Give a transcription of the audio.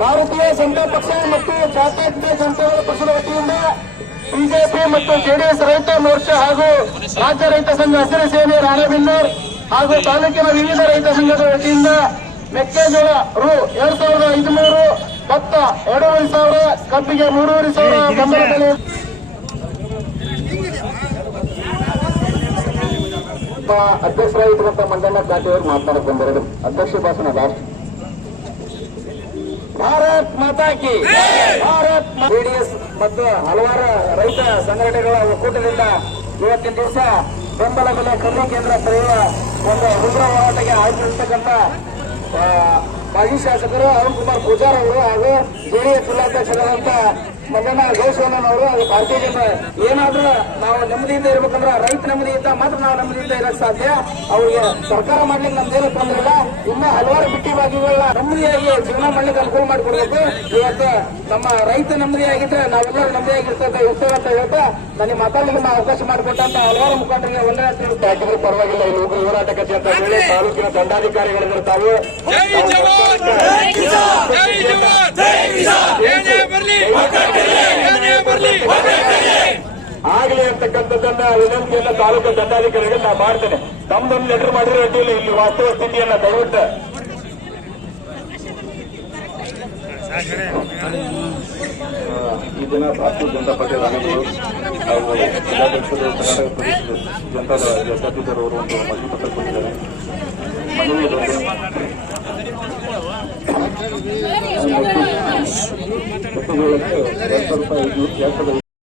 ಭಾರತೀಯ ಜನತಾ ಪಕ್ಷ ಮತ್ತು ಜಾತ್ಯತೀತ ಜನತಾದಳ ಪಕ್ಷದ ವತಿಯಿಂದ ಬಿಜೆಪಿ ಮತ್ತು ಜೆಡಿಎಸ್ ರೈತ ಮೋರ್ಚಾ ಹಾಗೂ ರಾಜ್ಯ ರೈತ ಸಂಘ ಹಸಿರು ಸೇನೆ ರಾಣೆಬೆನ್ನೂರ್ ಹಾಗೂ ತಾಲೂಕಿನ ವಿವಿಧ ರೈತ ಸಂಘದ ವತಿಯಿಂದ ಮೆಕ್ಕೆಜೋಳ ರು ಎರಡ್ ಸಾವಿರದ ಐದುನೂರು, ಭತ್ತ ಎರಡೂವರೆ ಸಾವಿರ, ಕಬ್ಬಿಗೆ ಮೂರುವರೆ ಸಾವಿರ ಬೆಂಬಲ ಬೆಲೆ ಅಧ್ಯಕ್ಷರಾಗಿರ್ತಕ್ಕಂಥ ಅಧ್ಯಕ್ಷರಾಗಿರುವಂತಹ ಕಾಟೆಯವರು ಬಂದಿರೋದು ಅಧ್ಯಕ್ಷ ಭಾಷಣ ಲಾಸ್ಟ್ ಮಾತಾ ಭಾರತ್ ಜೆಡಿಎಸ್ ಮತ್ತು ಹಲವಾರು ರೈತ ಸಂಘಟನೆಗಳ ಒಕ್ಕೂಟದಿಂದ ಇವತ್ತಿನ ದಿವಸ ಬೆಂಬಲ ಬೆಲೆ ಖರೀದಿ ಕೇಂದ್ರ ತೆರೆಯುವ ಒಂದು ಉಗ್ರ ಹೋರಾಟಕ್ಕೆ ಆಯ್ತಿರ್ತಕ್ಕಂಥ ಮಾಜಿ ಶಾಸಕರು ಅರುಣ್ ಕುಮಾರ್ ಪೂಜಾರ್ ಅವರು ಹಾಗೂ ಜೆಡಿಎಸ್ ಜಿಲ್ಲಾಧ್ಯಕ್ಷರಾದಂತ ಮಂಜಣ್ಣ ಗೌಶವಣ್ಣನ್ ಅವರು ಹಾಗೂ ಭಾರತೀಯ ಜನತಾ ಏನಾದ್ರೂ ನಾವು ನೆಮ್ಮದಿಯಿಂದ ಇರ್ಬೇಕಂದ್ರೆ ರೈತ ನೆಮ್ಮದಿಯಿಂದ ಮಾತ್ರ ನಾವು ನೆಮ್ಮದಿಯಿಂದ ಇರಕ್ ಸಾಧ್ಯ. ಅವರಿಗೆ ಸರ್ಕಾರ ಮಾಡ್ಲಿಕ್ಕೆ ನಮ್ದೇನು ತೊಂದರೆ ಇಲ್ಲ. ಇನ್ನೂ ಹಲವಾರು ಬಿಟ್ಟಿ ಭಾಗಿಗಳನ್ನ ನೆಮ್ಮದಿಯಾಗಿ ಜೀವನ ಮಾಡ್ಲಿಕ್ಕೆ ಅನುಕೂಲ ಮಾಡಿಕೊಡ್ಬೇಕು. ಇವತ್ತು ನಮ್ಮ ರೈತ ನೆಮ್ಮದಿಯಾಗಿದ್ರೆ ನಾವೆಲ್ಲರೂ ನೆಮ್ಮದಿಯಾಗಿರ್ತೇವೆ ಉತ್ಸವ ಅಂತ ಹೇಳ್ತಾ ನನಗೆ ಮಾತಾಡಲಿಕ್ಕೆ ನಾವು ಅವಕಾಶ ಮಾಡಿಕೊಟ್ಟಂತ ಹಲವಾರು ಮುಖಂಡರಿಗೆ ಒಂದೇ ಯಾಕಂದ್ರೆ ಪರವಾಗಿಲ್ಲ ಇಲ್ಲಿ ಉಗ್ರ ಹೋರಾಟಕ್ಕೆ ಅಂತ ಹೇಳಿ ತಾಲೂಕಿನ ದಂಡಾಧಿಕಾರಿಗಳಿರ್ತಾವೆ ತಾವು ಜೈ ಜವಾನ್! ಜೈ ಕಿಸಾನ್! ಜೈ ಜವಾನ್! ಜೈ ಕಿಸಾನ್! ಏನೇ ಬರಲಿ! ಏನೇ ಬರಲಿ! ಆಗಲಿ ಅಂತಕ್ಕಂಥದ್ದನ್ನ ವಿನಂತಿಯನ್ನ ತಾಲೂಕು ದಂಡಾಧಿಕಾರಿಗಳಿಗೆ ನಾ ಮಾಡ್ತೇನೆ. ತಮ್ದೊಂದು ಲೆಟರ್ ಮಾಡಿರೋ ಇಲ್ಲಿ ವಾಸ್ತವ ಸ್ಥಿತಿಯನ್ನ ದಯವಿಟ್ಟು ಈ ದಿನ ಭಾರತೀಯ ಜನತಾ ಪಾರ್ಟಿ ರಾಣಿಗಳು ಹಾಗೂ ಜಿಲ್ಲಾಧ್ಯಕ್ಷರು, ಕರ್ನಾಟಕ ಪ್ರದೇಶದ ಜನತಾ ಜಾತ್ಯತೀತರವರು ಒಂದು ಮನವಿ ಪತ್ರ ಕೊಟ್ಟಿದ್ದಾರೆ. ಮನವಿ ಎರಡು ಸಾವಿರ ರೂಪಾಯಿ ಐದು- ಎರಡು ಸಾವಿರದ